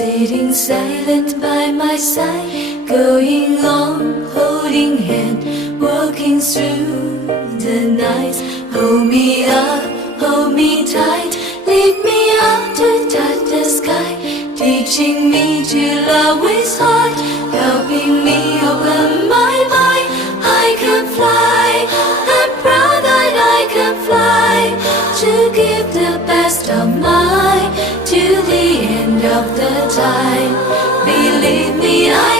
sitting silent by my side, going on, holding hand, walking through the night. Hold me up, hold me tight, lift me up to touch the sky, teaching me to love with heart, helping me open my mind. I can fly, I'm proud that I can fly, to give the best of mine to the end of the time. Believe me, I